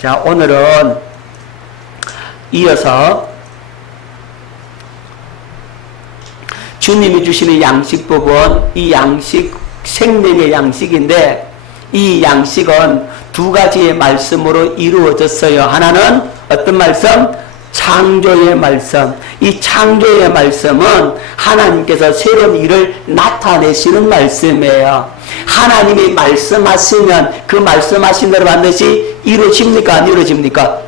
자, 오늘은 이어서 주님이 주시는 양식법은 이 양식, 생명의 양식인데 이 양식은 두 가지의 말씀으로 이루어졌어요. 하나는 어떤 말씀? 창조의 말씀. 이 창조의 말씀은 하나님께서 새로운 일을 나타내시는 말씀이에요. 하나님이 말씀하시면 그 말씀하신 대로 반드시 이루어집니까? 안 이루어집니까?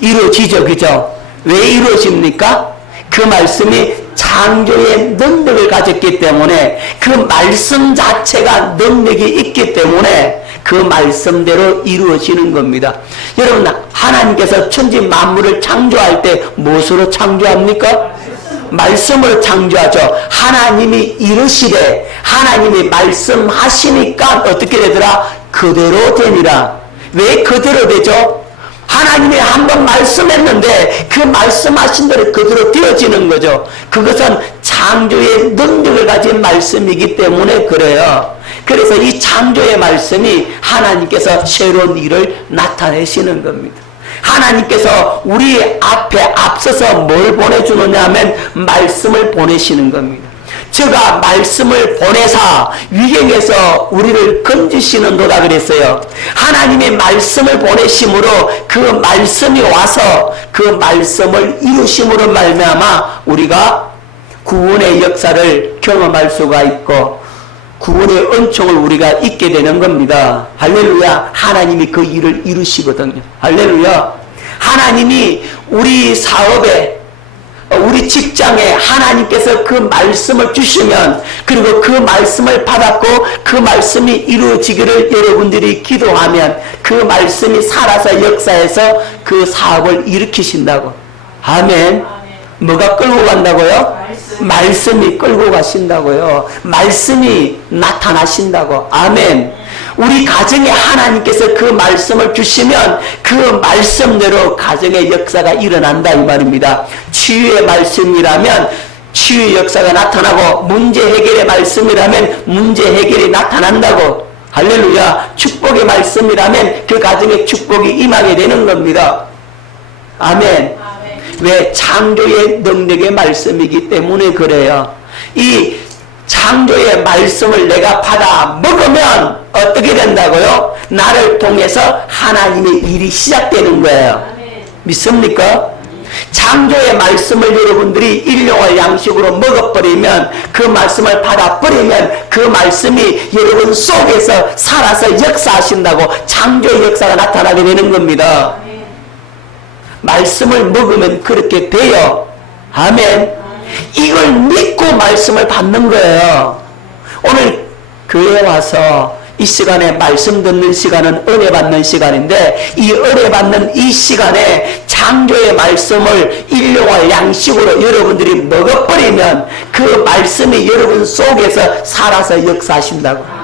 이루어지죠. 그죠? 왜 이루어집니까? 그 말씀이 창조의 능력을 가졌기 때문에 그 말씀 자체가 능력이 있기 때문에 그 말씀대로 이루어지는 겁니다. 여러분, 하나님께서 천지 만물을 창조할 때 무엇으로 창조합니까? 말씀으로 창조하죠. 하나님이 이르시되 하나님이 말씀하시니까 어떻게 되더라? 그대로 되니라. 왜 그대로 되죠? 하나님이 한번 말씀했는데 그 말씀하신 대로 그대로 되어지는 거죠. 그것은 창조의 능력을 가진 말씀이기 때문에 그래요. 그래서 이 창조의 말씀이 하나님께서 새로운 일을 나타내시는 겁니다. 하나님께서 우리 앞에 앞서서 뭘 보내주느냐 하면 말씀을 보내시는 겁니다. 제가 말씀을 보내사 위경에서 우리를 건지시는도다 그랬어요. 하나님의 말씀을 보내심으로 그 말씀이 와서 그 말씀을 이루심으로 말미암아 우리가 구원의 역사를 경험할 수가 있고 구원의 은총을 우리가 잊게 되는 겁니다. 할렐루야. 하나님이 그 일을 이루시거든요. 할렐루야. 하나님이 우리 사업에 우리 직장에 하나님께서 그 말씀을 주시면 그리고 그 말씀을 받았고 그 말씀이 이루어지기를 여러분들이 기도하면 그 말씀이 살아서 역사해서 그 사업을 일으키신다고. 아멘. 뭐가 끌고 간다고요? 말씀이 끌고 가신다고요. 말씀이 나타나신다고. 아멘. 우리 가정에 하나님께서 그 말씀을 주시면 그 말씀대로 가정의 역사가 일어난다 이 말입니다. 치유의 말씀이라면 치유의 역사가 나타나고 문제 해결의 말씀이라면 문제 해결이 나타난다고. 할렐루야. 축복의 말씀이라면 그 가정에 축복이 임하게 되는 겁니다. 아멘. 왜? 창조의 능력의 말씀이기 때문에 그래요. 이 창조의 말씀을 내가 받아 먹으면 어떻게 된다고요? 나를 통해서 하나님의 일이 시작되는 거예요. 믿습니까? 창조의 말씀을 여러분들이 일용할 양식으로 먹어버리면 그 말씀을 받아버리면 그 말씀이 여러분 속에서 살아서 역사하신다고 창조의 역사가 나타나게 되는 겁니다. 말씀을 먹으면 그렇게 돼요. 아멘. 이걸 믿고 말씀을 받는 거예요. 오늘 교회에 와서 이 시간에 말씀 듣는 시간은 은혜 받는 시간인데 이 은혜 받는 이 시간에 창조의 말씀을 일용할 양식으로 여러분들이 먹어버리면 그 말씀이 여러분 속에서 살아서 역사하신다고.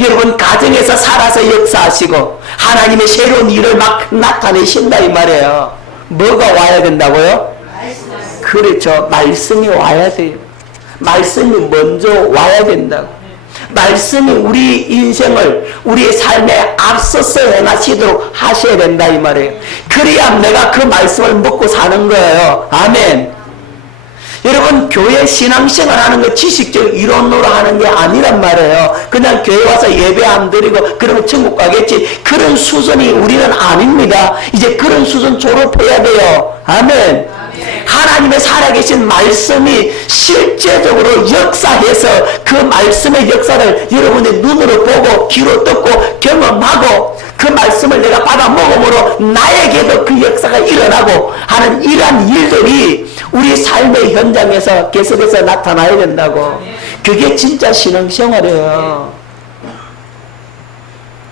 여러분 가정에서 살아서 역사하시고 하나님의 새로운 일을 막 나타내신다 이 말이에요. 뭐가 와야 된다고요? 그렇죠. 말씀이 와야 돼요. 말씀이 먼저 와야 된다고. 말씀이 우리 인생을 우리의 삶에 앞서서 행하시도록 하셔야 된다 이 말이에요. 그래야 내가 그 말씀을 먹고 사는 거예요. 아멘. 여러분 교회 신앙생활 하는 거 지식적 이론으로 하는 게 아니란 말이에요. 그냥 교회 와서 예배 안 드리고 그러면 천국 가겠지. 그런 수준이 우리는 아닙니다. 이제 그런 수준 졸업해야 돼요. 아멘. 하나님의 살아계신 말씀이 실제적으로 역사해서 그 말씀의 역사를 여러분의 눈으로 보고 귀로 듣고 경험하고 그 말씀을 내가 받아 먹음으로 나에게도 그 역사가 일어나고 하는 이러한 일들이 우리 삶의 현장에서 계속해서 나타나야 된다고. 그게 진짜 신앙생활이에요.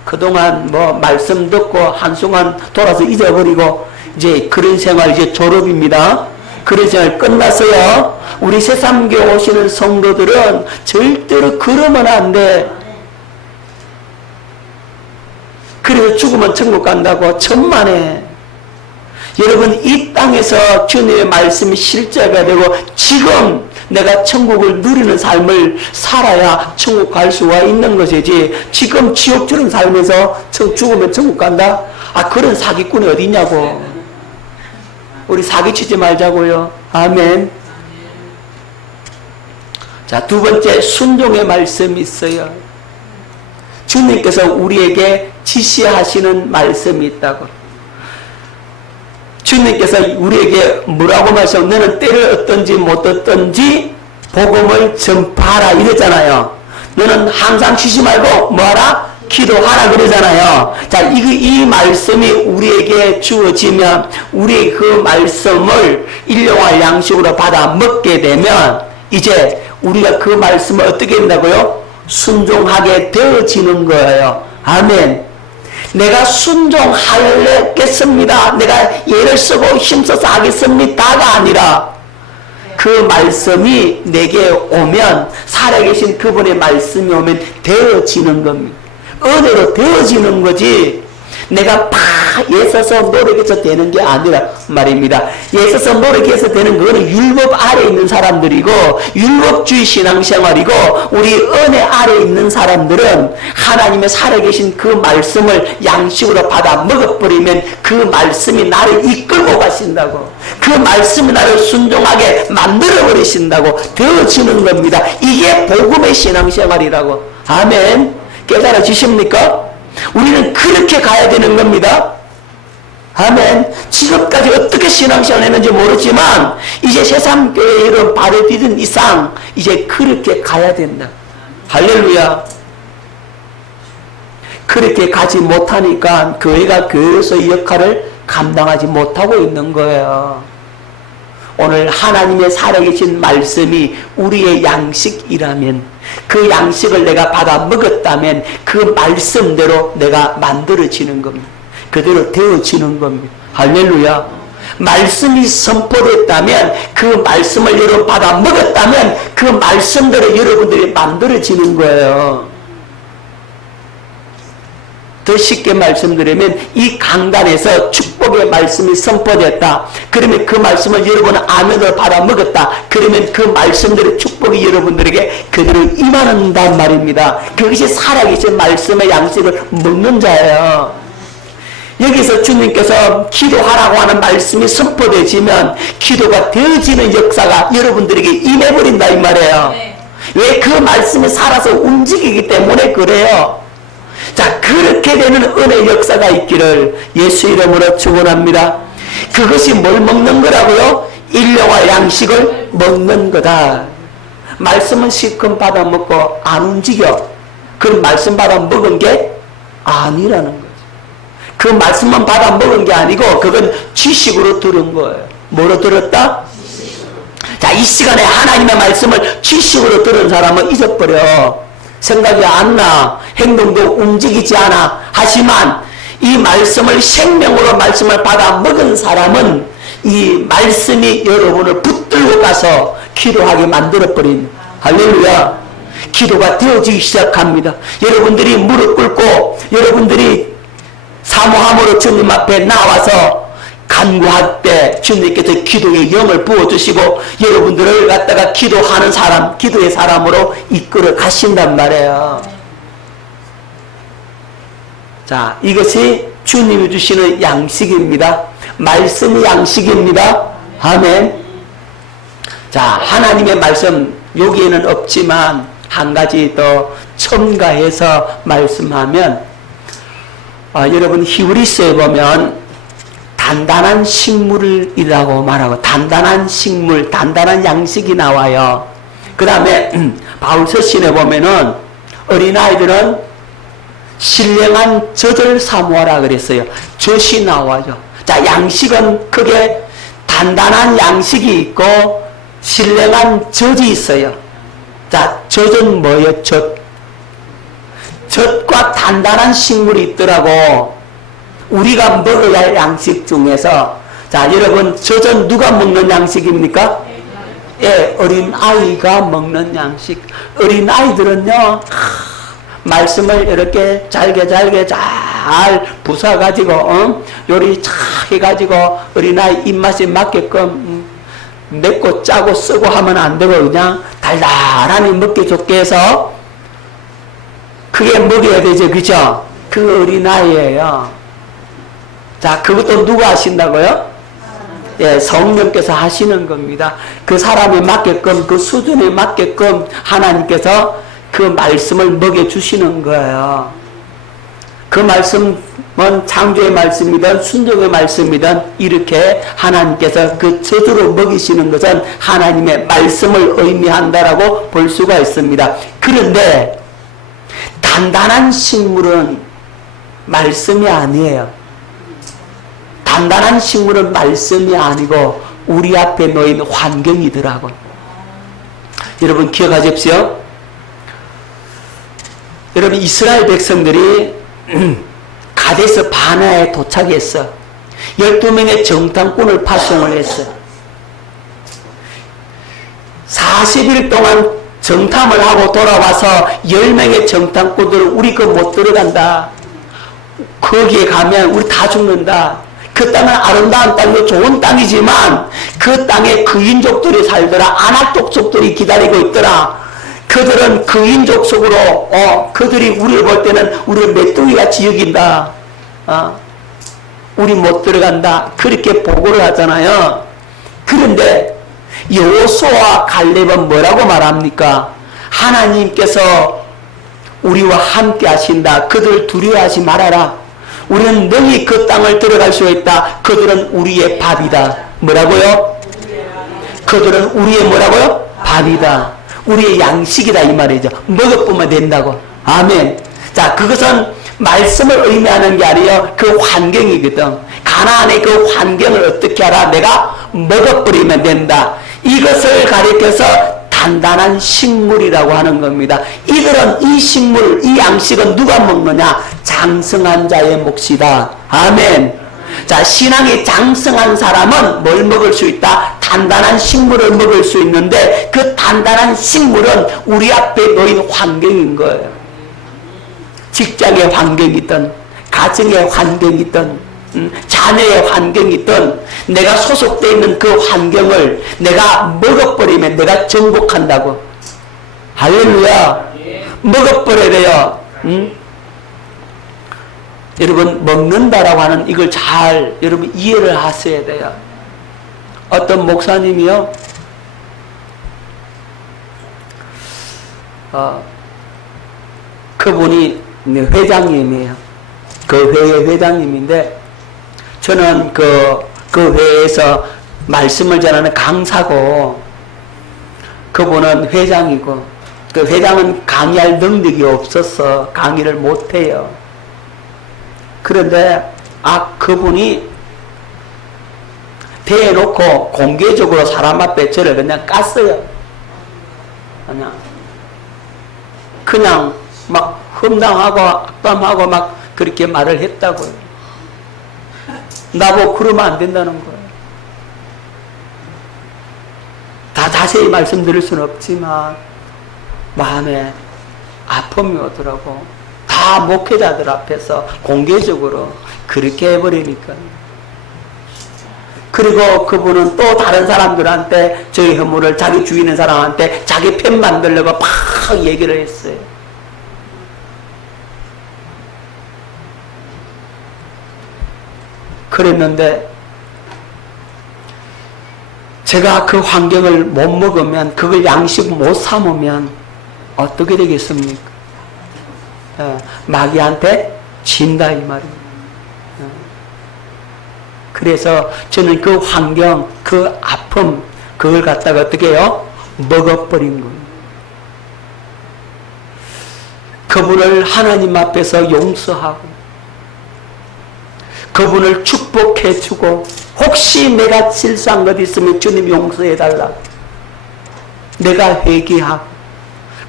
그동안 뭐 말씀 듣고 한순간 돌아서 잊어버리고 이제 그런 생활 이제 졸업입니다. 그런 생활 끝났어요. 우리 새삼교 오시는 성도들은 절대로 그러면 안 돼. 그래서 죽으면 천국 간다고 천만에. 여러분 이 땅에서 주님의 말씀이 실제가 되고 지금 내가 천국을 누리는 삶을 살아야 천국 갈 수가 있는 것이지 지금 지옥처럼 살면서 죽으면 천국 간다? 그런 사기꾼이 어디냐고. 우리 사기치지 말자고요. 아멘. 자, 두 번째, 순종의 말씀이 있어요. 주님께서 우리에게 지시하시는 말씀이 있다고. 주님께서 우리에게 뭐라고 말씀? 너는 때를 얻든지 못 얻든지 복음을 전파하라 이랬잖아요. 너는 항상 쉬지 말고 뭐하라? 기도하라 그러잖아요. 자, 이 말씀이 우리에게 주어지면 우리 그 말씀을 일용할 양식으로 받아 먹게 되면 이제 우리가 그 말씀을 어떻게 된다고요? 순종하게 되어지는 거예요. 아멘. 내가 순종하겠습니다. 내가 예를 쓰고 힘써서 하겠습니다가 아니라 그 말씀이 내게 오면, 살아계신 그분의 말씀이 오면 되어지는 겁니다. 은혜로 되어지는 거지 내가 다 애써서 노력해서 되는 게 아니라 말입니다. 애써서 노력해서 되는 거는 율법 아래 있는 사람들이고, 율법주의 신앙생활이고, 우리 은혜 아래 있는 사람들은 하나님의 살아계신 그 말씀을 양식으로 받아 먹어버리면 그 말씀이 나를 이끌고 가신다고, 그 말씀이 나를 순종하게 만들어버리신다고 되어지는 겁니다. 이게 복음의 신앙생활이라고. 아멘. 깨달아지십니까? 우리는 그렇게 가야 되는 겁니다. 아멘. 지금까지 어떻게 신앙생활 했는지 모르지만 이제 새삼교회 이런 발을 디딘 이상 이제 그렇게 가야 된다. 할렐루야. 그렇게 가지 못하니까 교회가 교회로서의 역할을 감당하지 못하고 있는 거예요. 오늘 하나님의 살아계신 말씀이 우리의 양식이라면, 그 양식을 내가 받아 먹었다면 그 말씀대로 내가 만들어지는 겁니다. 그대로 되어지는 겁니다. 할렐루야. 말씀이 선포됐다면, 그 말씀을 여러분 받아 먹었다면 그 말씀대로 여러분들이 만들어지는 거예요. 더 쉽게 말씀드리면 이 강단에서 축복의 말씀이 선포됐다. 그러면 그 말씀을 여러분은 아멘으로 받아 먹었다. 그러면 그 말씀대로 축복이 여러분들에게 그대로 임한단 말입니다. 그것이 살아계신 말씀의 양식을 먹는 자예요. 여기서 주님께서 기도하라고 하는 말씀이 선포되지면 기도가 되어지는 역사가 여러분들에게 임해버린다 이 말이에요. 왜? 그 말씀이 살아서 움직이기 때문에 그래요. 자, 그렇게 되는 은혜 역사가 있기를 예수 이름으로 축원합니다. 그것이 뭘 먹는 거라고요? 일용할 양식을 먹는 거다. 말씀은 실컷 받아 먹고 안 움직여. 그 말씀 받아 먹은 게 아니라는 거죠. 그 말씀만 받아 먹은 게 아니고 그건 지식으로 들은 거예요. 뭐로 들었다? 자, 이 시간에 하나님의 말씀을 지식으로 들은 사람은 잊어버려. 생각이 안 나. 행동도 움직이지 않아. 하지만 이 말씀을 생명으로 말씀을 받아 먹은 사람은 이 말씀이 여러분을 붙들고 가서 기도하게 만들어버린, 할렐루야, 기도가 되어지기 시작합니다. 여러분들이 무릎 꿇고 여러분들이 사모함으로 주님 앞에 나와서 간구할 때 주님께서 기도의 영을 부어주시고 여러분들을 갖다가 기도하는 사람, 기도의 사람으로 이끌어 가신단 말이에요. 자, 이것이 주님이 주시는 양식입니다. 말씀이 양식입니다. 아멘. 자, 하나님의 말씀 여기에는 없지만 한 가지 더 첨가해서 말씀하면, 여러분 히브리서에 보면 단단한 식물이라고 말하고, 단단한 식물, 단단한 양식이 나와요. 그 다음에 바울 서신에 보면은 어린아이들은 신령한 젖을 사모하라 그랬어요. 젖이 나와요. 자, 양식은 크게 단단한 양식이 있고 신령한 젖이 있어요. 자, 젖은 뭐예요? 젖과 단단한 식물이 있더라고. 우리가 먹어야 할 양식 중에서, 자, 여러분, 젖은 누가 먹는 양식입니까? 예, 어린아이가 먹는 양식. 어린아이들은요, 말씀을 이렇게 잘게 잘 부숴가지고, 요리 잘 해가지고, 어린아이 입맛에 맞게끔, 맵고 짜고 쓰고 하면 안 되고, 그냥 달달하니 먹기 좋게 해서, 그게 먹여야 되죠, 그죠? 그 어린아이예요. 자, 그것도 누가 하신다고요? 예, 성령께서 하시는 겁니다. 그 사람에 맞게끔, 그 수준에 맞게끔 하나님께서 그 말씀을 먹여주시는 거예요. 그 말씀은 창조의 말씀이든 순종의 말씀이든 이렇게 하나님께서 그 저주로 먹이시는 것은 하나님의 말씀을 의미한다라고 볼 수가 있습니다. 그런데 단단한 식물은 말씀이 아니에요. 단단한 식물은 말씀이 아니고 우리 앞에 놓인 환경이더라고요. 여러분 기억하십시오. 여러분 이스라엘 백성들이 가데스 바네아에 도착했어. 12명의 정탐꾼을 파송을 했어. 40일 동안 정탐을 하고 돌아와서 10명의 정탐꾼들을 우리 그 못 들어간다. 거기에 가면 우리 다 죽는다. 그 땅은 아름다운 땅이고 좋은 땅이지만 그 땅에 그인족들이 살더라. 아낙 족속들이 기다리고 있더라. 그들은 그인족 속으로 그들이 우리를 볼 때는 우리를 메뚜기같이 여긴다. 우리 못 들어간다. 그렇게 보고를 하잖아요. 그런데 여호수아와 갈렙은 뭐라고 말합니까? 하나님께서 우리와 함께 하신다. 그들 두려워하지 말아라. 우리는 능히 그 땅을 들어갈 수 있다. 그들은 우리의 밥이다. 뭐라고요? 그들은 우리의 뭐라고요? 밥이다. 우리의 양식이다 이 말이죠. 먹어보면 된다고. 아멘. 자, 그것은 말씀을 의미하는 게 아니에요. 그 환경이거든. 가나안의 그 환경을 어떻게 하라? 내가 먹어버리면 된다. 이것을 가리켜서 단단한 식물이라고 하는 겁니다. 이들은 이 식물, 이 양식은 누가 먹느냐? 장성한 자의 몫이다. 아멘. 자, 신앙이 장성한 사람은 뭘 먹을 수 있다? 단단한 식물을 먹을 수 있는데 그 단단한 식물은 우리 앞에 놓인 환경인 거예요. 직장의 환경이든 가정의 환경이든 자녀의 환경이든 내가 소속되어 있는 그 환경을 내가 먹어버리면 내가 정복한다고. 할렐루야. 먹어버려야 돼요. 여러분 먹는다라고 하는 이걸 잘 여러분 이해를 하셔야 돼요. 어떤 목사님이요. 그분이 회장님이에요. 그 회의 회장님인데 저는 그 회에서 말씀을 전하는 강사고 그분은 회장이고 그 회장은 강의할 능력이 없어서 강의를 못해요. 그런데 그분이 대놓고 공개적으로 사람 앞에 저를 그냥 깠어요. 그냥 막 험담하고 악담하고 막 그렇게 말을 했다고요. 나보고 그러면 안 된다는 거예요. 다 자세히 말씀드릴 수는 없지만 마음에 아픔이 오더라고. 다 목회자들 앞에서 공개적으로 그렇게 해버리니까. 그리고 그분은 또 다른 사람들한테 저희 허물을 자기 죽이는 사람한테 자기 편 만들려고 막 얘기를 했어요. 그랬는데 제가 그 환경을 못 먹으면 그걸 양식 못 삼으면 어떻게 되겠습니까? 마귀한테 진다 이 말이에요. 그래서 저는 그 환경, 그 아픔 그걸 갖다가 어떻게 해요? 먹어버린 거예요. 그분을 하나님 앞에서 용서하고 그분을 축복해주고 혹시 내가 실수한 것 있으면 주님 용서해달라. 내가 회개하고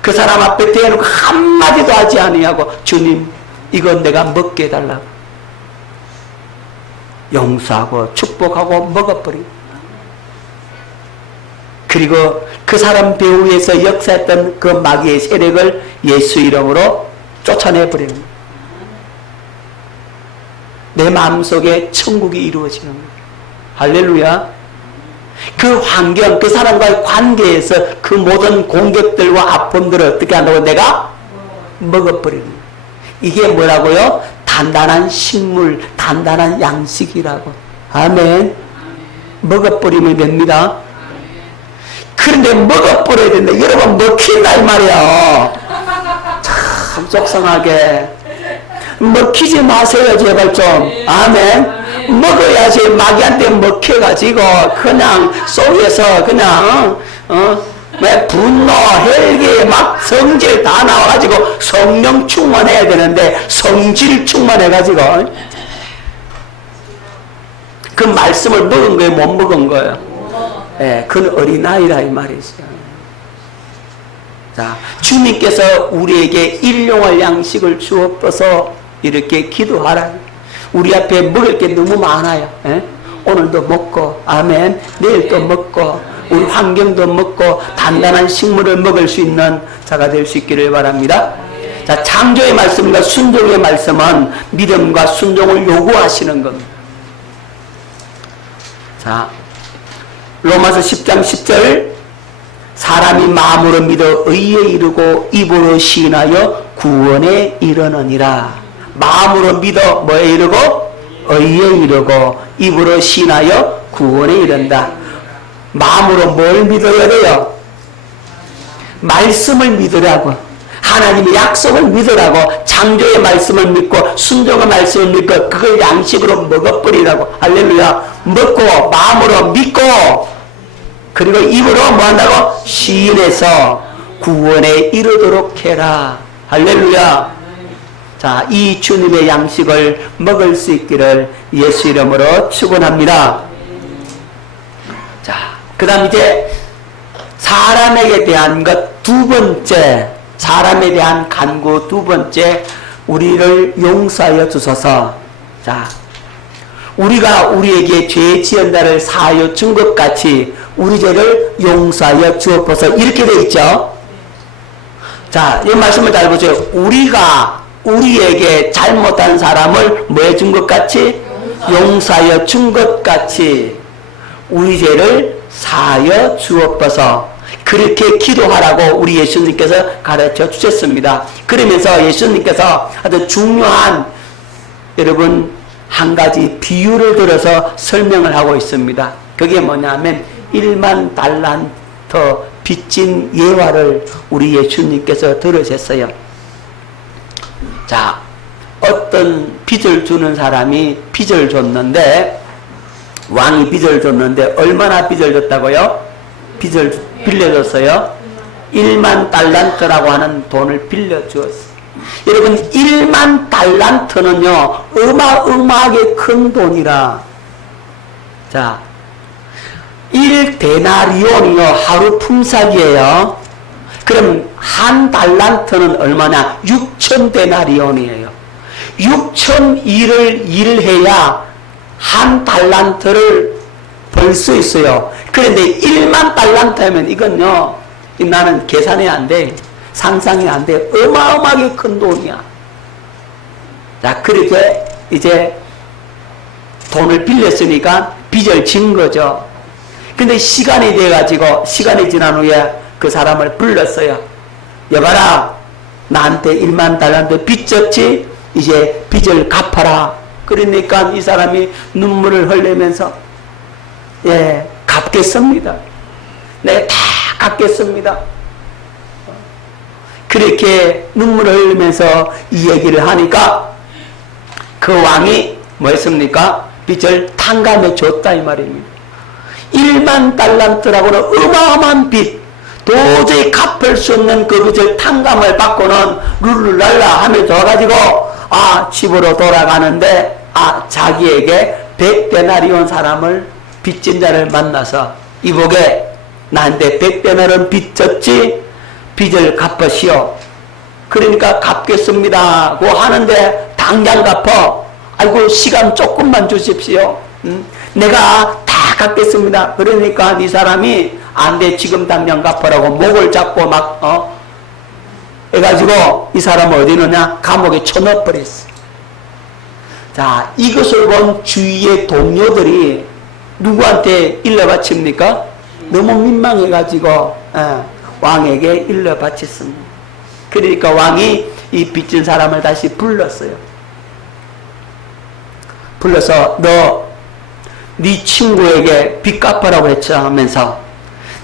그 사람 앞에 대놓고 한마디도 하지 아니하고 주님 이건 내가 먹게 해달라. 용서하고 축복하고 먹어버리고 그리고 그 사람 배후에서 역사했던 그 마귀의 세력을 예수 이름으로 쫓아내버리는 거예요. 내 마음속에 천국이 이루어지는 거예요. 할렐루야. 그 환경, 그 사람과의 관계에서 그 모든 공격들과 아픔들을 어떻게 한다고? 내가 먹어버리는 거예요. 이게 뭐라고요? 단단한 식물, 단단한 양식이라고. 아멘. 먹어버리면 됩니다. 그런데 먹어버려야 된다. 여러분 먹힌다 이 말이야. 참 속상하게. 먹히지 마세요 제발 좀. 아멘. 먹어야지. 마귀한테 먹혀가지고 그냥 속에서 그냥 분노, 헬기, 막 성질 다 나와가지고 성령 충만해야 되는데 성질 충만해가지고 그 말씀을 먹은 거예요, 못 먹은 거예요? 예, 그건 어린아이라 이 말이죠. 자, 주님께서 우리에게 일용할 양식을 주옵소서 이렇게 기도하라. 우리 앞에 먹을 게 너무 많아요. 예? 오늘도 먹고, 아멘. 내일 또 먹고, 우리 환경도 먹고, 단단한 식물을 먹을 수 있는 자가 될 수 있기를 바랍니다. 자, 창조의 말씀과 순종의 말씀은 믿음과 순종을 요구하시는 겁니다. 자, 로마서 10장 10절 사람이 마음으로 믿어 의에 이르고 입으로 시인하여 구원에 이르느니라. 마음으로 믿어 뭐에 이르고 의에 이르고 입으로 시인하여 구원에 이른다. 마음으로 뭘 믿어야 돼요? 말씀을 믿으라고. 하나님의 약속을 믿으라고. 창조의 말씀을 믿고 순종의 말씀을 믿고 그걸 양식으로 먹어버리라고. 할렐루야. 먹고 마음으로 믿고 그리고 입으로 뭐 한다고? 시인해서 구원에 이르도록 해라. 할렐루야. 자, 이 주님의 양식을 먹을 수 있기를 예수 이름으로 축원합니다. 자, 그 다음 이제 사람에게 대한 것 두 번째, 사람에 대한 간구 두 번째, 우리를 용서하여 주소서. 자, 우리가 우리에게 죄 지은 자를 사하여 준 것 같이 우리 죄를 용서하여 주옵소서 이렇게 되어 있죠. 자, 이 말씀을 잘 보세요. 우리가 우리에게 잘못한 사람을 뭐 해준 것 같이? 용서하여 준 것 같이 우리 죄를 사하여 주옵소서. 그렇게 기도하라고 우리 예수님께서 가르쳐 주셨습니다. 그러면서 예수님께서 아주 중요한 여러분 한 가지 비유를 들어서 설명을 하고 있습니다. 그게 뭐냐면 1만 달란트 빚진 예화를 우리 예수님께서 들으셨어요. 자, 어떤 빚을 주는 사람이 빚을 줬는데 왕이 빚을 줬는데 얼마나 빚을 줬다고요? 빚을 빌려줬어요. 1만 달란트라고 하는 돈을 빌려주었어요. 여러분 1만 달란트는요 어마어마하게 큰 돈이라. 자, 1데나리온이요 하루 품삯이에요. 그럼 한 달란트는 얼마냐? 6,000데나리온이에요. 6,000일을 일해야 한 달란트를 벌 수 있어요. 그런데 1만 달란트 하면 이건요 나는 계산이 안 돼. 상상이 안 돼. 어마어마하게 큰 돈이야. 자, 그렇게 이제 돈을 빌렸으니까 빚을 진 거죠. 근데 시간이 돼가지고 시간이 지난 후에 그 사람을 불렀어요. 여봐라, 나한테 1만 달란트 빚 졌지? 이제 빚을 갚아라. 그러니까 이 사람이 눈물을 흘리면서 예, 갚겠습니다. 내가 다 갚겠습니다. 그렇게 눈물을 흘리면서 이 얘기를 하니까 그 왕이 뭐 했습니까? 빚을 탕감해 줬다 이 말입니다. 1만 달란트라고는 어마어마한 빚, 도저히 갚을 수 없는 그 빚을 탕감을 받고는 룰루랄라 하면서 와가지고 집으로 돌아가는데 자기에게 100데나리온 사람을 빚진 자를 만나서 이보게 나한테 100데나리온 빚 졌지? 빚을 갚으시오. 그러니까 갚겠습니다 고 하는데 당장 갚어. 아이고 시간 조금만 주십시오. 내가 다 갚겠습니다. 그러니까 이 사람이 안 돼, 지금 당장 갚으라고 목을 잡고 막 해가지고 이 사람은 어디 있느냐? 감옥에 쳐넣어버렸어. 자, 이것을 본 주위의 동료들이 누구한테 일러 바칩니까? 너무 민망해가지고 왕에게 일러 바쳤습니다. 그러니까 왕이 이 빚진 사람을 다시 불렀어요. 불러서 네 친구에게 빚 갚으라고 했죠 하면서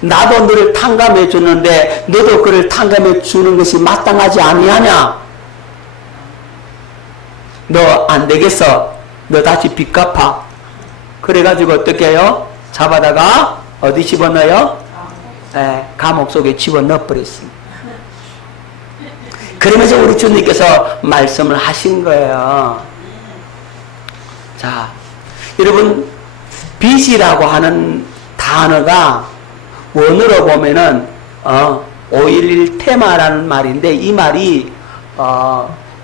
나도 너를 탕감해 주는데 너도 그를 탕감해 주는 것이 마땅하지 아니하냐? 너 안 되겠어. 너 다시 빚 갚아. 그래가지고 어떻게 해요? 잡아다가 어디 집어넣어요? 감옥 속에 집어넣어 버렸습니다. 그러면서 우리 주님께서 말씀을 하신 거예요. 자, 여러분 빚이라고 하는 단어가 원어로 보면은 5.11 테마라는 말인데 이 말이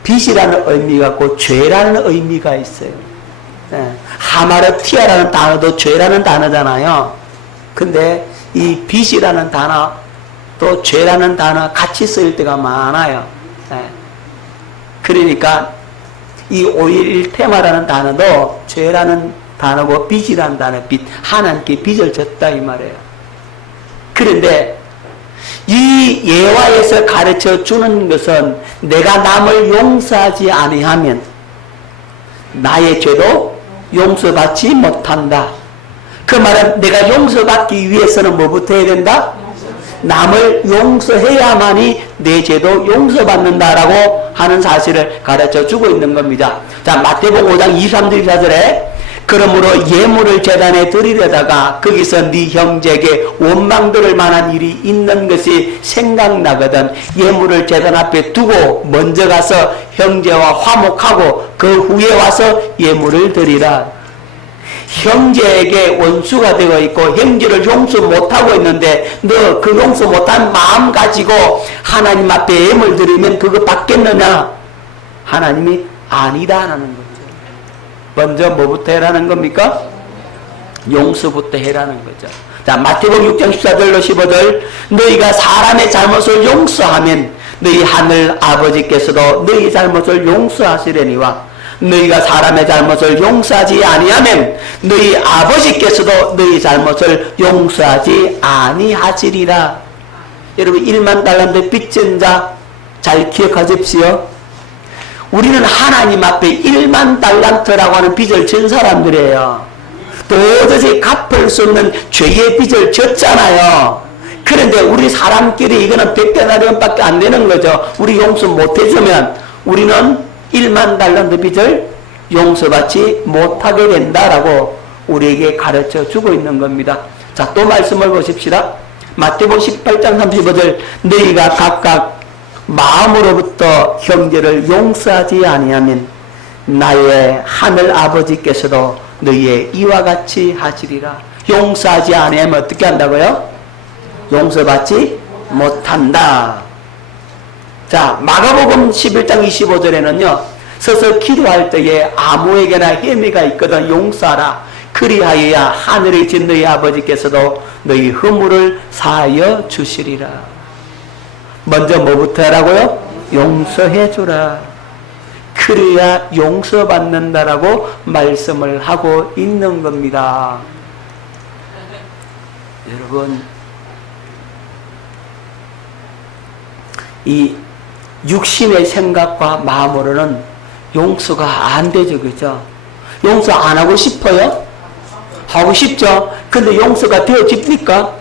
빚이라는 의미가 있고 죄라는 의미가 있어요. 하마르티아라는 단어도 죄라는 단어잖아요. 근데 이 빚이라는 단어 또 죄라는 단어 같이 쓰일 때가 많아요. 그러니까 이 5.11 테마라는 단어도 죄라는 단어고 빚이라는 단어, 빚, 하나님께 빚을 졌다 이 말이에요. 그런데 이 예화에서 가르쳐 주는 것은 내가 남을 용서하지 아니하면 나의 죄도 용서받지 못한다. 그 말은 내가 용서받기 위해서는 뭐부터 해야 된다? 남을 용서해야만이 내 죄도 용서받는다라고 하는 사실을 가르쳐 주고 있는 겁니다. 자, 마태복음 5장 23절 24절에 그러므로 예물을 제단에 드리려다가 거기서 네 형제에게 원망 들을 만한 일이 있는 것이 생각나거든 예물을 제단 앞에 두고 먼저 가서 형제와 화목하고 그 후에 와서 예물을 드리라. 형제에게 원수가 되어 있고 형제를 용서 못하고 있는데 너 그 용서 못한 마음 가지고 하나님 앞에 예물 드리면 그거 받겠느냐? 하나님이 아니다라는 거죠. 먼저 뭐부터 해라는 겁니까? 용서부터 해라는 거죠. 자, 마태복음 6장 14절로 15절 너희가 사람의 잘못을 용서하면 너희 하늘 아버지께서도 너희 잘못을 용서하시려니와 너희가 사람의 잘못을 용서하지 아니하면 너희 아버지께서도 너희 잘못을 용서하지 아니하시리라. 여러분 1만 달란트 빚진 자 잘 기억하십시오. 우리는 하나님 앞에 1만 달란트라고 하는 빚을 진 사람들이에요. 도저히 갚을 수 없는 죄의 빚을 졌잖아요. 그런데 우리 사람끼리 이거는 100데나리온밖에 안 되는 거죠. 우리 용서 못 해주면 우리는 1만 달란트 빚을 용서받지 못하게 된다라고 우리에게 가르쳐 주고 있는 겁니다. 자, 또 말씀을 보십시다. 마태복음 18장 35절 너희가 각각 마음으로부터 형제를 용서하지 아니하면 나의 하늘 아버지께서도 너희의 이와 같이 하시리라. 용서하지 아니하면 어떻게 한다고요? 용서받지 못한다. 자, 마가복음 11장 25절에는요 서서 기도할 때에 아무에게나 혐의가 있거든 용서하라. 그리하여야 하늘에 계신 너희 아버지께서도 너희 허물을 사하여 주시리라. 먼저 뭐부터 하라고요? 용서해 주라. 그래야 용서받는다라고 말씀을 하고 있는 겁니다. 여러분 이 육신의 생각과 마음으로는 용서가 안 되죠. 그죠? 용서 안 하고 싶어요? 하고 싶죠? 근데 용서가 되어집니까?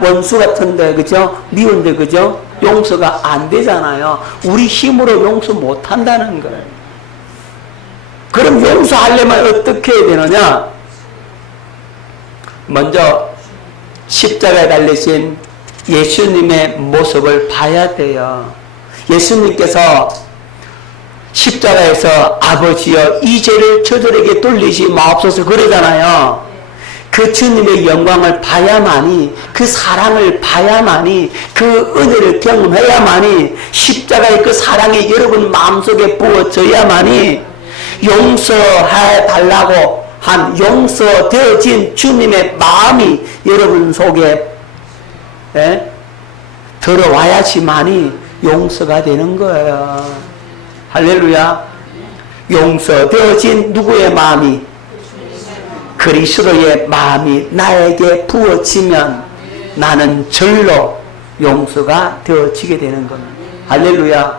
원수 같은데, 그죠? 미운데, 그죠? 용서가 안 되잖아요. 우리 힘으로 용서 못 한다는 거예요. 그럼 용서하려면 어떻게 해야 되느냐? 먼저 십자가에 달리신 예수님의 모습을 봐야 돼요. 예수님께서 십자가에서 아버지여 이 죄를 저들에게 돌리지 마옵소서 그러잖아요. 그 주님의 영광을 봐야만이, 그 사랑을 봐야만이, 그 은혜를 경험해야만이, 십자가의 그 사랑이 여러분 마음속에 부어져야만이 용서해 달라고 한 용서되어진 주님의 마음이 여러분 속에 들어와야지만이 용서가 되는 거예요. 할렐루야. 용서되어진 누구의 마음이? 그리스도의 마음이 나에게 부어지면 나는 절로 용서가 되어지게 되는 겁니다. 할렐루야.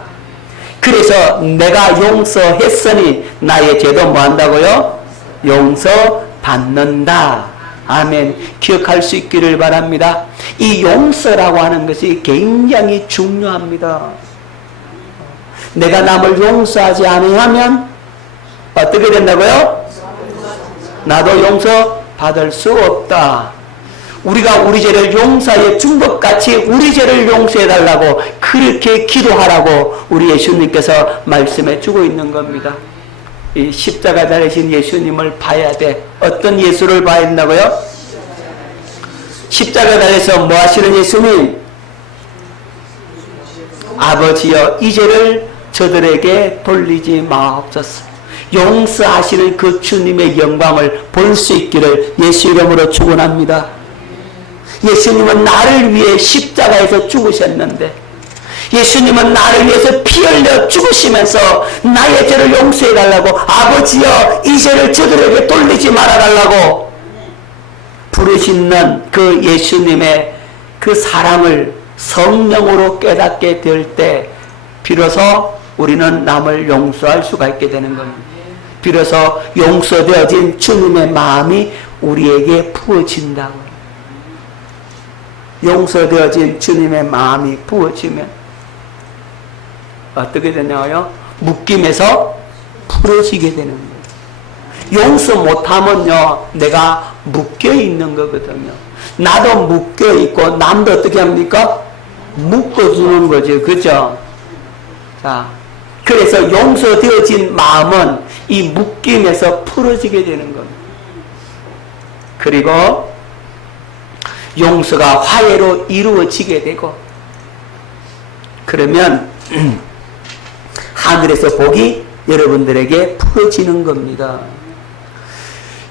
그래서 내가 용서했으니 나의 죄도 뭐 한다고요? 용서받는다. 아멘. 기억할 수 있기를 바랍니다. 이 용서라고 하는 것이 굉장히 중요합니다. 내가 남을 용서하지 않으면 어떻게 된다고요? 나도 용서받을 수 없다. 우리가 우리 죄를 용서해 준 것 같이 우리 죄를 용서해 달라고 그렇게 기도하라고 우리 예수님께서 말씀해 주고 있는 겁니다. 이 십자가 달리신 예수님을 봐야 돼. 어떤 예수를 봐야 된다고요? 십자가 달려서 뭐 하시는 예수님? 아버지여 이 죄를 저들에게 돌리지 마옵소서. 용서하시는 그 주님의 영광을 볼 수 있기를 예수 이름으로 축원합니다. 예수님은 나를 위해 십자가에서 죽으셨는데 예수님은 나를 위해서 피 흘려 죽으시면서 나의 죄를 용서해 달라고 아버지여 이 죄를 저들에게 돌리지 말아 달라고 부르시는 그 예수님의 그 사랑을 성령으로 깨닫게 될 때 비로소 우리는 남을 용서할 수가 있게 되는 겁니다. 비로소 용서되어진 주님의 마음이 우리에게 부어진다고요. 용서되어진 주님의 마음이 부어지면 어떻게 되냐고요? 묶임에서 풀어지게 되는 거예요. 용서 못하면요 내가 묶여있는 거거든요. 나도 묶여있고 남도 어떻게 합니까? 묶어주는 거죠. 그죠? 자, 그래서 용서되어진 마음은 이 묶임에서 풀어지게 되는 겁니다. 그리고 용서가 화해로 이루어지게 되고 그러면 하늘에서 복이 여러분들에게 풀어지는 겁니다.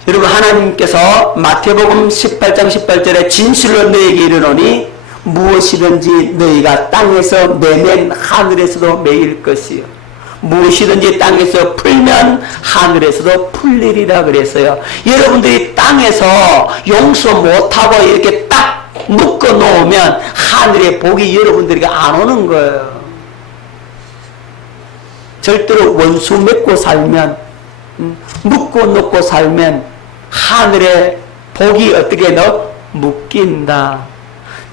여러분 하나님께서 마태복음 18장 18절에 진실로 너에게 이르노니 무엇이든지 너희가 땅에서 매면 하늘에서도 매일 것이요 무엇이든지 땅에서 풀면 하늘에서도 풀리리라 그랬어요. 여러분들이 땅에서 용서 못하고 이렇게 딱 묶어 놓으면 하늘의 복이 여러분들에게 안 오는 거예요. 절대로 원수 맺고 살면 묶어 놓고 살면 하늘의 복이 어떻게 묶인다.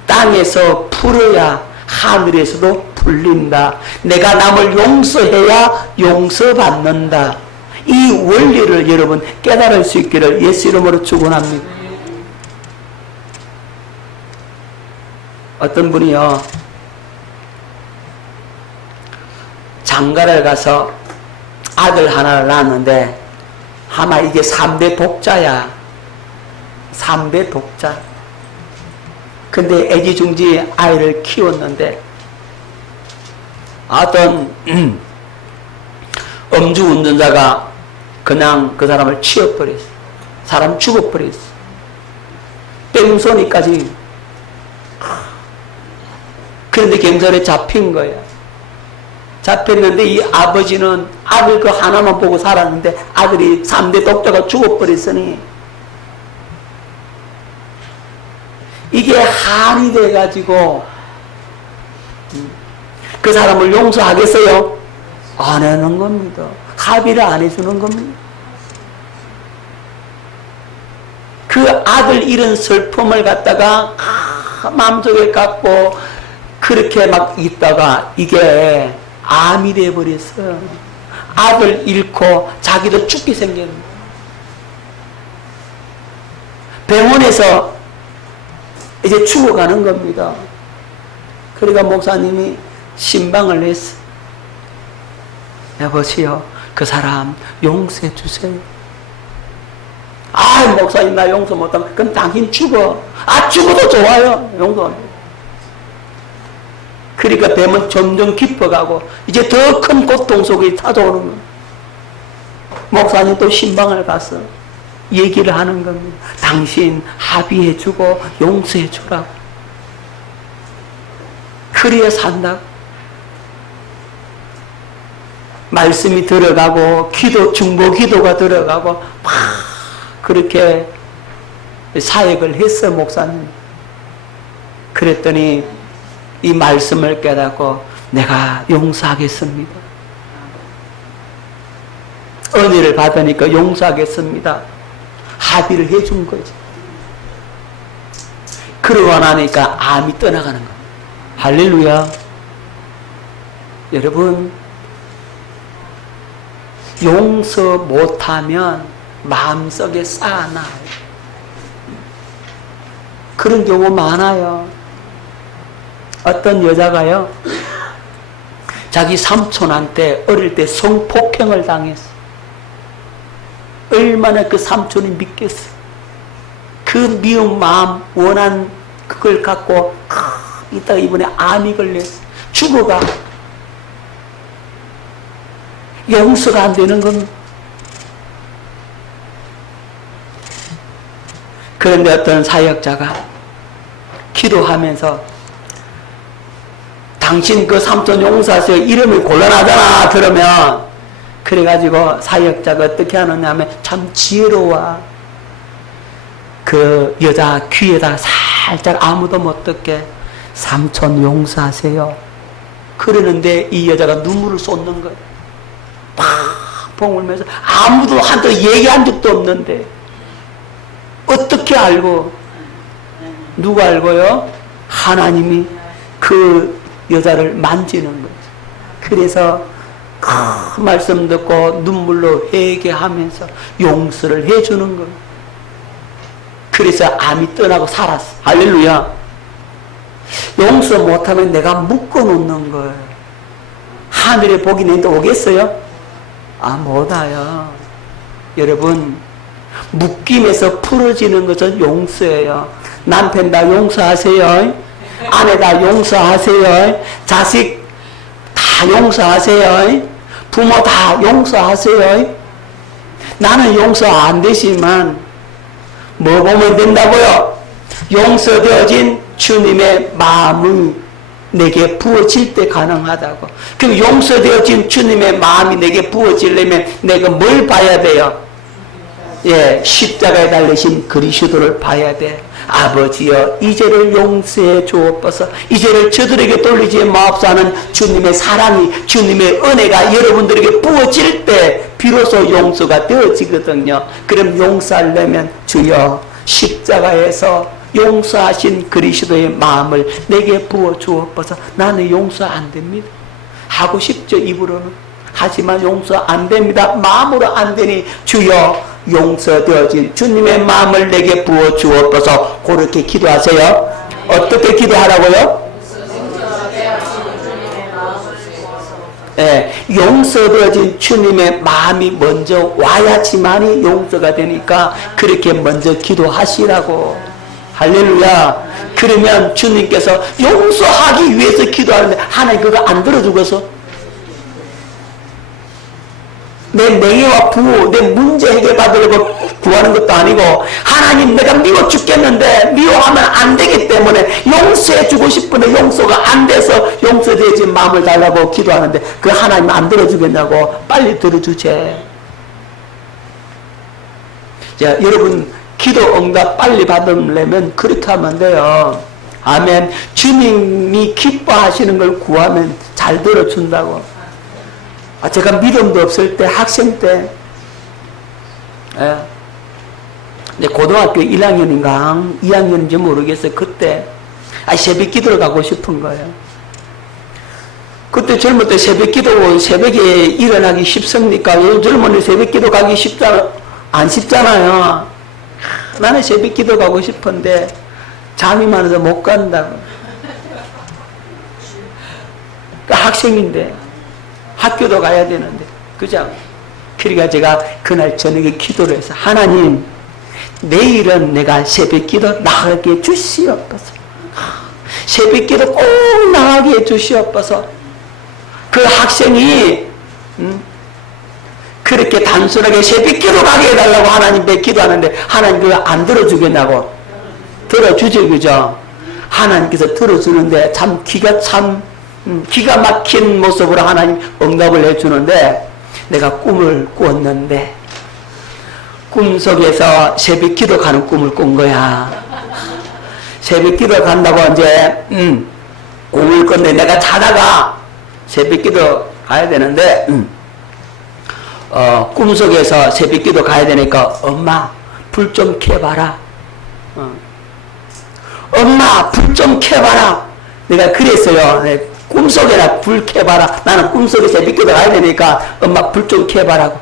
땅에서 풀어야 하늘에서도 풀린다. 내가 남을 용서해야 용서받는다. 이 원리를 여러분 깨달을 수 있기를 예수 이름으로 축원합니다. 어떤 분이요 장가를 가서 아들 하나를 낳았는데 아마 이게 3대 독자야. 3대 독자. 근데 애지중지 아이를 키웠는데 어떤 음주운전자가 그냥 그 사람을 치워버렸어. 사람 죽어버렸어. 뺑소니까지. 그런데 경찰에 잡힌 거야. 잡혔는데 이 아버지는 아들 그 하나만 보고 살았는데 아들이 3대 독자가 죽어버렸으니 이게 한이 돼가지고 그 사람을 용서하겠어요? 안 하는 겁니다. 합의를 안 해주는 겁니다. 그 아들 잃은 슬픔을 갖다가 마음속에 갖고 그렇게 막 있다가 이게 암이 돼버렸어. 아들 잃고 자기도 죽게 생겼네. 병원에서 이제 죽어가는 겁니다. 그러니까 목사님이 신방을 했어. 여보세요, 그 사람 용서해 주세요. 아, 목사님 나 용서 못하면 그럼 당신 죽어. 아, 죽어도 좋아요. 용서합니다. 그러니까 뱀은 점점 깊어가고 이제 더 큰 고통 속에 찾아오는 거예요. 목사님 또 신방을 가서 얘기를 하는 겁니다. 당신 합의해주고 용서해주라고. 그래야 산다고. 말씀이 들어가고 중보 기도가 들어가고 막 그렇게 사역을 했어 목사님. 그랬더니 이 말씀을 깨닫고 내가 용서하겠습니다. 은혜를 받으니까 용서하겠습니다. 합의를 해준 거지. 그러고 나니까 암이 떠나가는 거예요. 할렐루야. 여러분, 용서 못하면 마음속에 쌓아놔요. 그런 경우 많아요. 어떤 여자가요, 자기 삼촌한테 어릴 때 성폭행을 당했어. 얼마나 그 삼촌이 믿겠어. 그 미운 마음, 원한 그걸 갖고 이따가 이번에 암이 걸렸어. 죽어가. 용서가 안 되는 겁니다. 그런데 어떤 사역자가 기도하면서 당신 그 삼촌 용서하세요. 이름이 곤란하잖아. 그러면 그래가지고 사역자가 어떻게 하느냐 하면 참 지혜로워. 그 여자 귀에다 살짝 아무도 못 듣게 삼촌 용서하세요. 그러는데 이 여자가 눈물을 쏟는 거예요. 펑펑 울면서 아무도 한테 얘기한 적도 없는데 어떻게 알고? 누가 알고요? 하나님이 그 여자를 만지는 거죠. 그래서 그 말씀 듣고 눈물로 회개하면서 용서를 해주는 거예요. 그래서 암이 떠나고 살았어. 할렐루야. 용서 못하면 내가 묶어놓는 거예요. 하늘에 복이 내한테 오겠어요? 못 와요. 여러분, 묶임에서 풀어지는 것은 용서예요. 남편 다 용서하세요. 아내 다 용서하세요. 자식 다 용서하세요. 부모 다 용서하세요. 나는 용서 안 되지만 뭐 보면 된다고요? 용서되어진 주님의 마음이 내게 부어질 때 가능하다고. 그럼 용서되어진 주님의 마음이 내게 부어지려면 내가 뭘 봐야 돼요? 예, 십자가에 달리신 그리스도를 봐야 돼. 아버지여, 이제를 용서해 주옵소서. 이제를 저들에게 돌리지 마옵소서 하는 주님의 사랑이, 주님의 은혜가 여러분들에게 부어질 때 비로소 용서가 되어지거든요. 그럼 용서하려면 주여, 십자가에서 용서하신 그리스도의 마음을 내게 부어 주옵소서. 나는 용서 안 됩니다. 하고 싶죠, 입으로는. 하지만 용서 안 됩니다. 마음으로 안 되니 주여, 용서되어진 주님의 마음을 내게 부어 주옵소서. 그렇게 기도하세요. 어떻게 기도하라고요? 예, 용서되어진 주님의 마음이 먼저 와야지만이 용서가 되니까 그렇게 먼저 기도하시라고. 할렐루야. 그러면 주님께서 용서하기 위해서 기도하는데 하나님 그거 안 들어주고서 내 명예와 부호, 내 문제 해결받으려고 구하는 것도 아니고 하나님 내가 미워 죽겠는데 미워하면 안 되기 때문에 용서해 주고 싶은데 용서가 안 돼서 용서되지 마음을 달라고 기도하는데 그 하나님 안 들어주겠냐고. 빨리 들어주제. 자, 여러분 기도 응답 빨리 받으려면 그렇게 하면 돼요. 아멘. 주님이 기뻐하시는 걸 구하면 잘 들어준다고. 제가 믿음도 없을 때, 학생 때, 고등학교 1학년인가 2학년인지 모르겠어요. 그때 새벽 기도를 가고 싶은 거예요. 그때 젊을 때 새벽 기도, 새벽에 일어나기 쉽습니까? 요즘 젊은이 새벽 기도 가기 안 쉽잖아요. 나는 새벽 기도 가고 싶은데 잠이 많아서 못 간다고. 학생인데 학교도 가야 되는데, 그죠? 그러니까 제가 그날 저녁에 기도를 해서 하나님, 내일은 내가 새벽 기도 나가게 해주시옵소서. 새벽 기도 꼭 나가게 해주시옵소서. 그 학생이 그렇게 단순하게 새벽 기도 가게 해달라고 하나님께 기도하는데 하나님 그거 안 들어주겠냐고. 들어주죠, 그죠? 하나님께서 들어주는데 참 기가 막힌 모습으로 하나님 응답을 해주는데, 내가 꿈을 꾸었는데 꿈속에서 새벽 기도 가는 꿈을 꾼 거야. 새벽 기도 간다고 이제 꿈을 꿨는데 내가 자다가 새벽 기도 가야 되는데 꿈속에서 새벽기도 가야 되니까 엄마 불 좀 켜봐라. 엄마 불 좀 켜봐라. 내가 그랬어요. 꿈속에나 불 켜봐라. 나는 꿈속에 새벽기도 가야 되니까 엄마 불 좀 켜봐라고.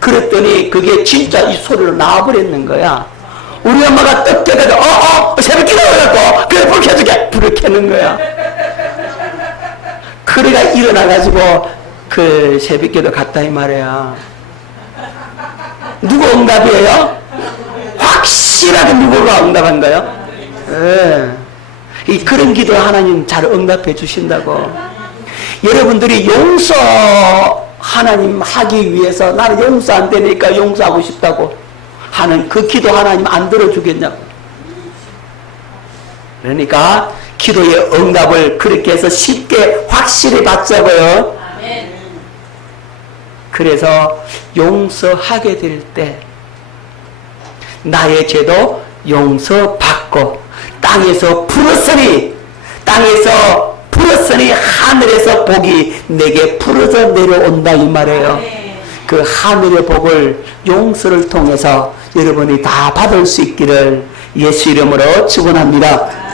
그랬더니 그게 진짜 이 소리로 나와버렸는 거야. 우리 엄마가 떡 깨가지고 새벽기도 가갖고 그래 불 켜줄게. 불을 켜는 거야. 그래가 일어나가지고 그 새벽기도 갔다 이 말이야. 누구 응답이에요? 확실하게 누구가 응답한 거예요? 이 그런 기도 하나님 잘 응답해 주신다고. 여러분들이 용서 하나님 하기 위해서 나는 용서 안 되니까 용서하고 싶다고 하는 그 기도 하나님 안 들어주겠냐고. 그러니까 기도의 응답을 그렇게 해서 쉽게 확실히 받자고요. 그래서 용서하게 될 때 나의 죄도 용서받고 땅에서 풀었으니 하늘에서 복이 내게 풀어져 내려온다 이 말이에요. 그 하늘의 복을 용서를 통해서 여러분이 다 받을 수 있기를 예수 이름으로 축원합니다.